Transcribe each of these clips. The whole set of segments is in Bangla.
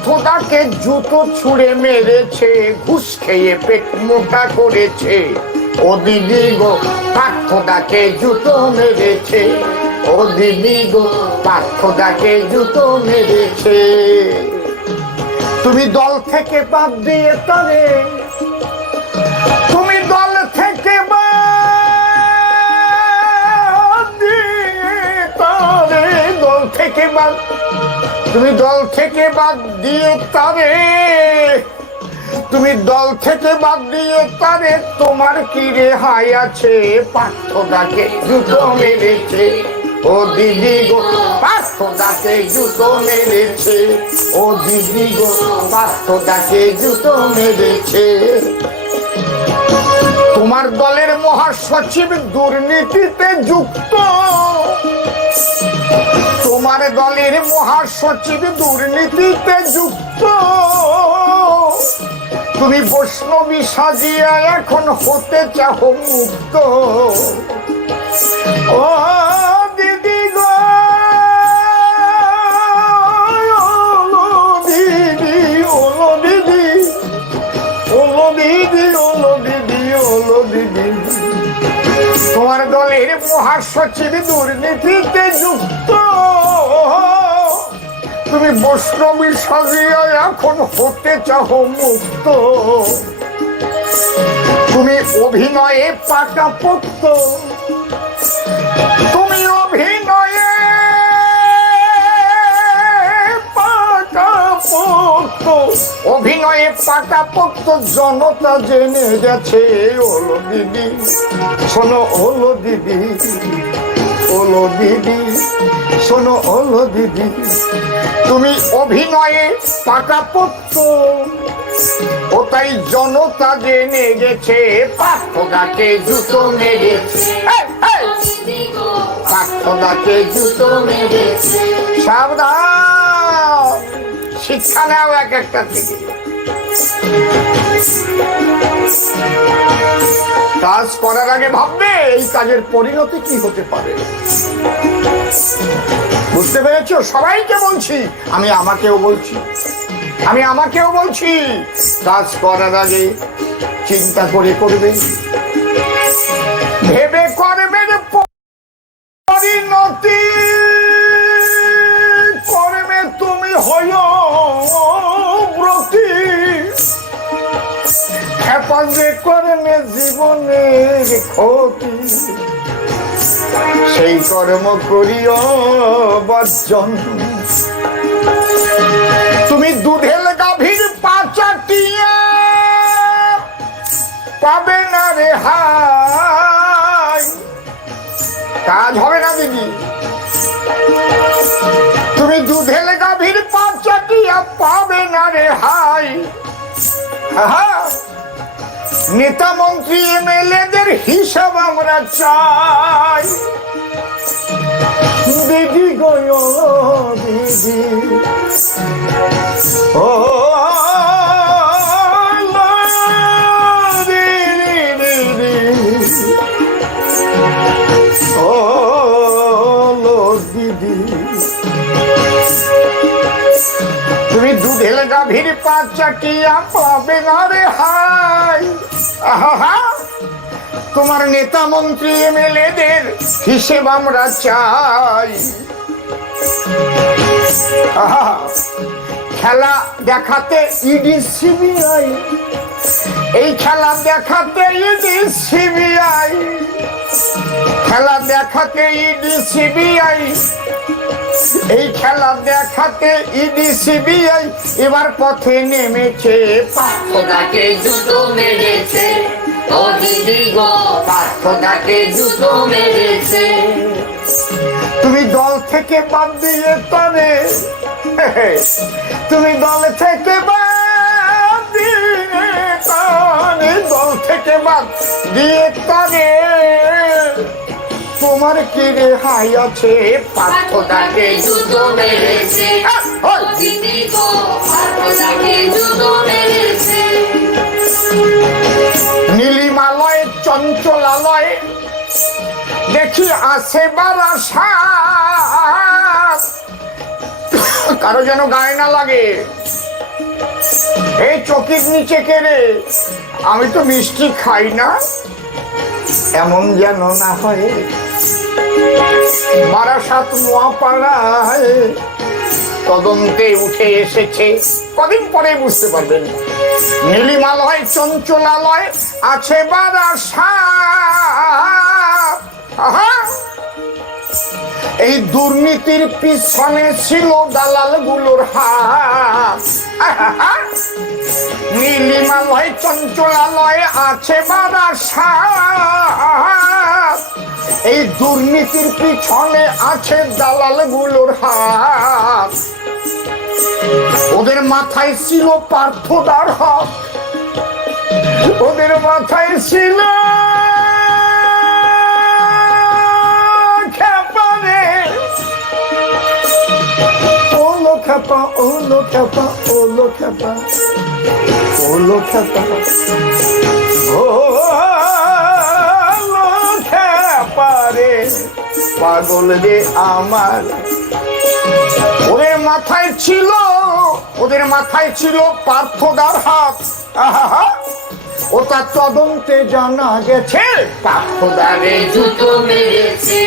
পার্থদাকে জুতো ছুঁড়ে মেরেছে, ঘুষ খেয়ে পেট মোটা করেছে। ও দিদি গো পার্থদাকে জুতো মেরেছে, ও দিদি গো পার্থদাকে জুতো মেরেছে। তুমি দল থেকে বাদ দিয়ে তবে, তুমি দল থেকে বাদ দিয়ে তবে, দল থেকে বাদ, তুমি দল থেকে বাদ দিয়ে তবে, তুমি দল থেকে বাদ দিয়ে তবে, তোমার কি রেহাই আছে? পার্থদাকে জুতো মেরেছে, ও দিদি গো পার্থদাকে জুতো মেরেছে, ও দিদি গো পার্থদাকে জুতো মেরেছে। তোমার দলের মহাসচিব দুর্নীতিতে যুক্ত, তোমার দলের মহাসচিব দুর্নীতিতে যুক্ত। তুমি বৈষ্ণবী সাজিয়া এখন হতে চাও মুক্ত। ও দিদি গো, ওলো দিদি, ওলো দিদি, ওলো দিদি, ওলো দিদি, ওলো দিদি। তোমার দলের মহাসচিব দুর্নীতিতে যুক্ত, তুমি বৈষ্ণবী সাজিয়া এখন হতে চাও মুক্ত। তুমি অভিনয়ে পাকাপোক্ত, তুমি অভিনয়ে পাকাপোক্ত, অভিনয়ে পাকাপোক্ত জনতা জেনে গেছে। ওলো দিদি শোনো, ওলো দিদি, ওলো দিদি শোনো, ওলো দিদি। তুমি অভিনয়ে পাকাপোক্ত, ও তাই জনতা জেনে গেছে। পার্থদাকে জুতো মেরেছে, পার্থদাকে জুতো মেরেছে। সাবধান, শিক্ষা নেও এক একটা থেকে। কাজ করার আগে ভাববে এই কাজের পরিণতি কি হতে পারে। বুঝতে পেরেছো? সবাইকে বলছি, আমি আমাকেও বলছি, আমি আমাকেও বলছি, কাজ করার আগে চিন্তা করে করবে, ভেবে করবে পরিণতি। করবে তুমি হইও ব্রতী, হেফাজে করবে জীবনের ক্ষতি। সেই কর্ম করিও বর্জন। তুমি দুধেল গাভীর পা চাটিয়া পাবে না রেহাই, কাজ হবে না দিদি। তুমি দুধেল গাভীর পা চাটিয়া পাবে না রেহাই। নেতা মন্ত্রী এমএলএদের হিসাব আমরা চাই। দিদি গো দিদি, ও দিদি, ও দিদি। তুমি দুধেল গাভীর পা চাটিয়া পাবে না রেহাই। তোমার নেতা মন্ত্রী এমএলএদের হিসেব আমরা চাই। খেলা দেখাতে ইডি সিবিআই, এই খেলা দেখাতে ইডি সিবিআই, খেলা দেখাতে ইডি সিবিআই, এই খেলা দেখাতে ইডি সিবিআই এবার পথে নেমেছে। পার্থদাকে জুতো মেরেছে, ও দিদি গো পার্থদাকে জুতো মেরেছে। তুমি দল থেকে বাদ দিয়ে তবে, তুমি দল থেকে বাদ দিয়ে তবে, দল থেকে বাদ দিয়ে তবে, তোমার কি রেহাই আছে? পার্থদাকে জুতো মেরেছে, ও দিদি গো পার্থদাকে জুতো মেরেছে। নীলিমালয় চঞ্চলালয় দেখি আসে বারাসাত, কারো যেন গায়ে না লাগে। এই চকির নিচে কেড়ে, আমি তো মিষ্টি খাই না, এমন যেন না হয়। বারাসাত নোয়াপাড়ায় তদন্তে উঠে এসেছে, কদিন পরে বুঝতে পারবেন। নীলিমালয় চঞ্চলালয় আছে বারাসাত। আহা, এই দুর্নীতির পিছনে ছিল দালালগুলোর হাত। নীলিমালয় চঞ্চলালয় আছে বারাসাত, এই দুর্নীতির পিছনে আছে দালালগুলোর হাত। ওদের মাথায় ছিল পার্থদার হক, ওদের মাথায় ছিল খ্যাপা, ওলো খ্যাপা, ওলো খ্যাপা, ওলো খ্যাপা, ওলো খ্যাপা রে পাগল রে আমার। ওদের মাথায় ছিল, ওদের মাথায় ছিল পার্থদার হাত। আহা, ওটা তদন্তে জানা গেছে পার্থদাকে জুতো মেরেছে,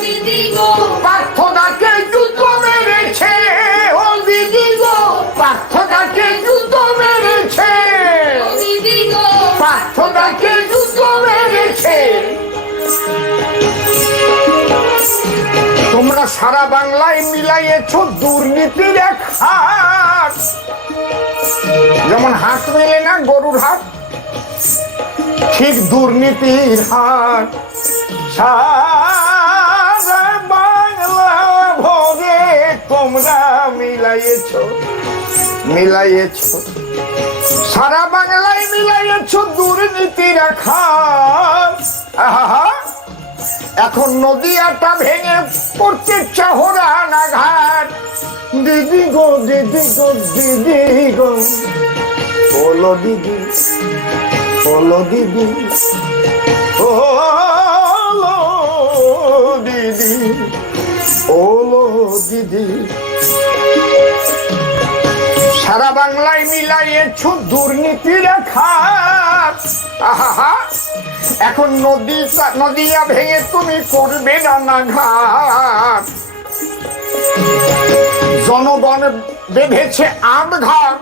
দিদি গো পার্থদাকে জুতো মেরেছে, ও দিদি গো পার্থদাকে জুতো মেরেছে, দিদি গো পার্থদাকে জুতো মেরেছে। তোমরা সারা বাংলায় মিলাইয়েছ দুর্নীতির এক হাট। যেমন হাট মেলে না গরুর হাট, ঠিক দুর্নীতির হাট সারা বাংলা ভোগে তোমরা মিলাইয়েছ, মিলাইয়েছ, সারা বাংলায় মিলাইয়েছ দুর্নীতির এক হাট। আহা, এখন নদীয়াটা ভেঙে পড়ছে চাহরানা ঘাট। দিদি গো, দিদি গো, দিদি গো, ওলো দিদি, ওলো দিদি, ওলো দিদি, ওলো দিদি। সারা বাংলায় মিলাইয়েছ দুর্নীতির খাত। আহা, এখন নদিয়া ভেঙে তুমি করবে রানাঘাট। জনগণ বেঁধেছে আটঘাট,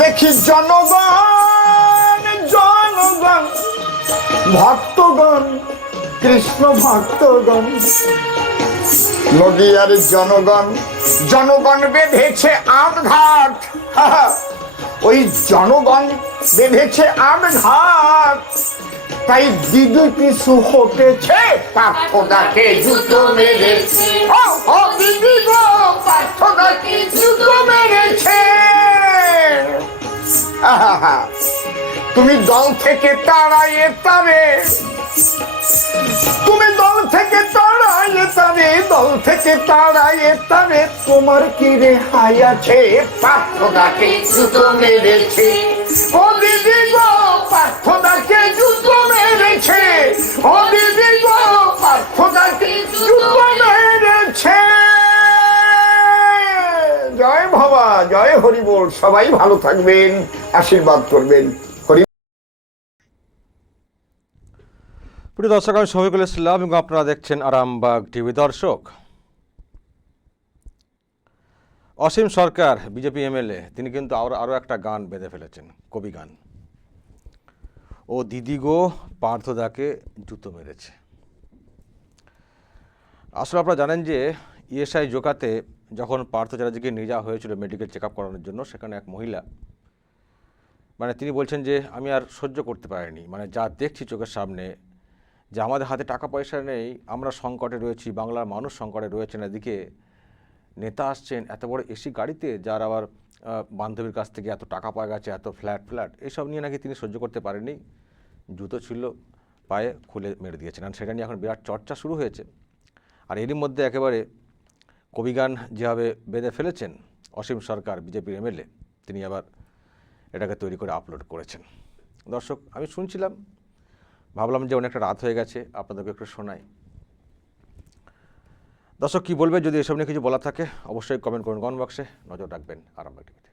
দেখি জনগণ, জনগণ ভক্তগণ, কৃষ্ণ ভক্তগণ, নদিয়ার জনগণ, জনগণ বেঁধেছে আটঘাট। ওই জনগণ বেঁধেছে আটঘাট, তাই দিদি পিছু হটেছে পার্থদাকে জুতো মেরেছে। ও দিদি গো পার্থদাকে জুতো মেরেছে। তুমি দল থেকে তাড়াইয়ে তারে, তুমি দল থেকে তাড়াইয়ে তারে, দল থেকে তাড়াইয়ে তারে, তোমার কি রেহাই আছে? পার্থদাকে জুতো মেরেছে। ও দিদি গো পার্থদাকে জুতো মেরেছে, ও দিদি গো পার্থদাকে জুতো মেরেছে। জয় বাবা, জয় হরি বল। সবাই ভালো থাকবেন, আশীর্বাদ করবেন। প্রিয় দর্শক, আমি শফিকুল ইসলাম এবং আপনারা দেখছেন আরামবাগ টিভি। দর্শক, অসীম সরকার বিজেপি এমএলএ, তিনি কিন্তু আরও একটা গান বেঁধে ফেলেছেন, কবি গান। ও দিদি গো পার্থদাকে জুতো মেরেছে। আসলে আপনারা জানেন যে ইএসআই জোকাতে যখন পার্থ চ্যাটার্জিকে নিয়ে যাওয়া হয়েছিল মেডিকেল চেক আপ করানোর জন্য, সেখানে এক মহিলা, মানে তিনি বলছেন যে আমি আর সহ্য করতে পারিনি, মানে যা দেখছি চোখের সামনে, যে আমাদের হাতে টাকা পয়সা নেই, আমরা সংকটে রয়েছি, বাংলার মানুষ সংকটে রয়েছেন, এদিকে নেতা আসছেন এত বড় এসি গাড়িতে, যার আবার বান্ধবীর কাছ থেকে এত টাকা পাওয়া গেছে, এত ফ্ল্যাট, এসব নিয়ে নাকি তিনি সহ্য করতে পারেননি, জুতো ছিল পায়ে খুলে মেরে দিয়েছেন। আর সেটা নিয়ে এখন বিরাট চর্চা শুরু হয়েছে। আর এরই মধ্যে একেবারে কবিগান যেভাবে বেঁধে ফেলেছেন অসীম সরকার বিজেপির এমএলএ, তিনি আবার এটাকে তৈরি করে আপলোড করেছেন। দর্শক, আমি শুনছিলাম, ভাবলাম যে অনেকটা রাত হয়ে গেছে, আপনাদেরকে একটু শোনাই। দর্শক কী বলবে, যদি এসব নিয়ে কিছু বলা থাকে অবশ্যই কমেন্ট করুন, কমেন্ট বক্সে নজর রাখবেন আরামবাগ টিভিতে।